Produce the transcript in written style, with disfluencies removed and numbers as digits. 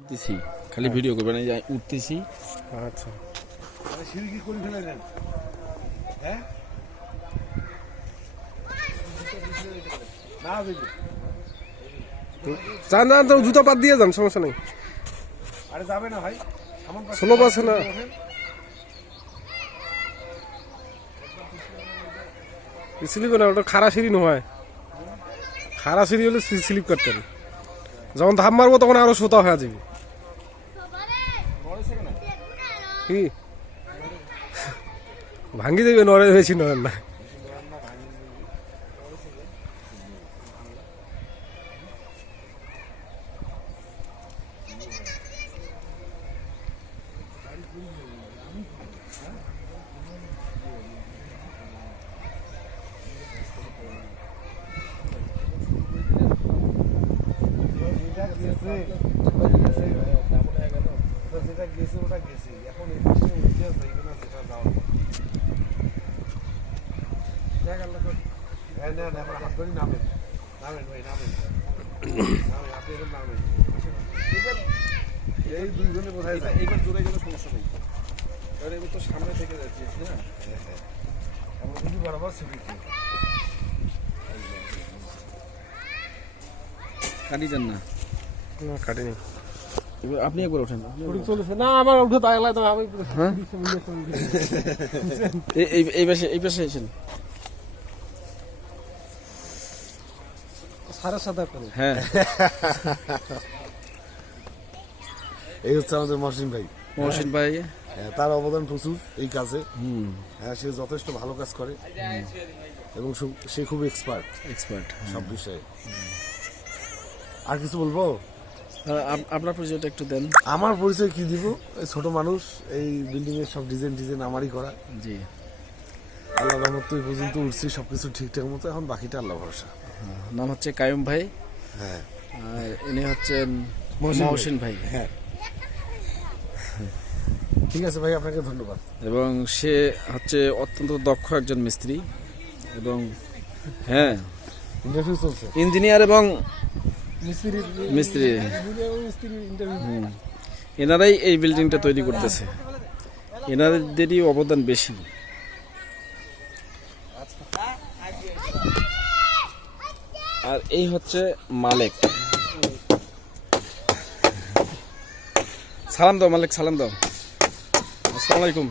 উঠতেছি খালি ভিডিও করবেন এই যে উঠতেছি। আচ্ছা মানে সিঁড়ি কি করে ফেলে নেন? হ্যাঁ না দেখি যান যান তো জুতা পাত দিয়ে যান, সমস্যা নেই। আরে যাবে না ভাই, এমন পাশে স্লোপ আছে না? ওঠেন। স্লিপ না, ওটা খাড়া সিঁড়ি নয়। খাড়া সিঁড়ি হলে স্লিপ করতে হবে। যখন ধাপ মারবো তখন আরো সোতা হয়ে যাবে। কি ভাঙ্গি দেবে, নড়ে বেশি নড়েন না। যেটা গেছে যেটা গেছে ওটা গেছে, এখন এই পাশে উঠতে যাইবে না, যেটা যাও হ্যাঁ না না, হাত ধরি নামেন নামেন ভাই নামেন নামেন, আপনি এখন নামেন। এই দুইজনে বোঝাই যায়, এইবার জোরে গেলে সমস্যা নেই, এবার এবার তো সামনে থেকে যাচ্ছি না, আমরা দুটি বরাবর সিঁড়িতে কাটি যান না। না কাটিনি। এবার আপনি একবার ওঠেন। চলেছে না, আমার উঠে তাইলে তো আমি হ্যাঁ এই পাশে এই পাশে এসেছেন। সাড়ে সাদা করে। হ্যাঁ এই হচ্ছে আমাদের মহসিন ভাই। মহসিন ভাই হ্যাঁ, তার অবদান প্রচুর এই কাজে। হ্যাঁ, সে যথেষ্ট ভালো কাজ করে এবং সে খুব এক্সপার্ট সব বিষয়ে। আর কিছু বলবো? আপনার পরিচয়টা একটু দেন। আমার পরিচয় কি দিব? এই ছোট মানুষ, এই বিল্ডিং এর সব ডিজাইন আমারই করা। জি, আল্লাহ রহমত এই পর্যন্ত উঠছি, সবকিছু ঠিকঠাক মতো, এখন বাকিটা আল্লাহ ভরসা। নাম হচ্ছে কায়ুম ভাই, হ্যাঁ, আর ইনি হচ্ছেন মহসিন ভাই। হ্যাঁ, ঠিক আছে ভাই, আপনাকে ধন্যবাদ। এবং সে হচ্ছে অত্যন্ত দক্ষ একজন মিস্ত্রি এবং হ্যাঁ ইন্টারভিউ চলছে। ইঞ্জিনিয়ার এবং মিস্ত্রি মিস্ত্রি ইন্টারভিউ। এনারাই এই বিল্ডিংটা তৈরি করতেছে, এনাদেরই অবদান বেশি। আর এই হচ্ছে মালিক। সালাম দাও মালিক, সালাম দাও। আসসালামু আলাইকুম।